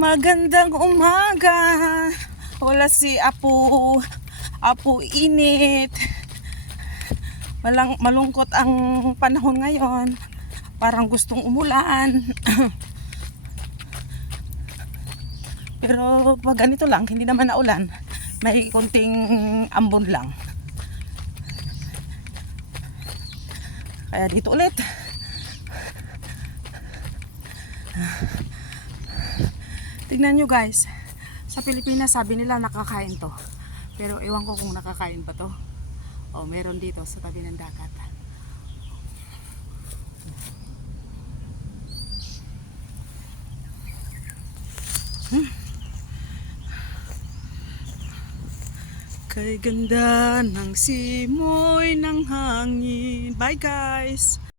Magandang umaga. Wala si Apo init. Malungkot ang panahon ngayon. Parang gustong umulan. Pero pag ganito lang, hindi naman naulan. May konting ambon lang. Kaya dito ulit. Tignan nyo guys. Sa Pilipinas sabi nila nakakain to. Pero ewan ko kung nakakain pa to. O meron dito sa tabi ng dagat. Kay ganda ng simoy ng hangin. Bye guys!